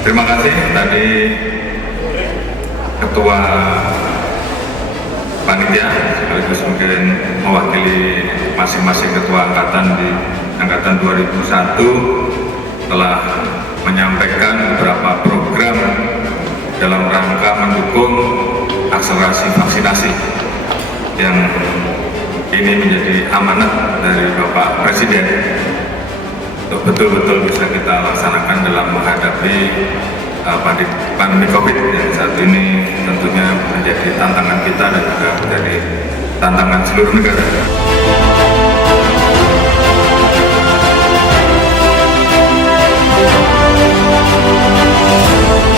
Terima kasih tadi Ketua Panitia sekaligus mungkin mewakili masing-masing ketua angkatan di angkatan 2001 telah menyampaikan beberapa program dalam rangka mendukung akselerasi vaksinasi yang ini menjadi amanat dari Bapak Presiden untuk betul-betul bisa kita laksanakan dalam menghadapi pandemi COVID yang saat ini tentunya menjadi tantangan kita dan juga menjadi tantangan seluruh negara.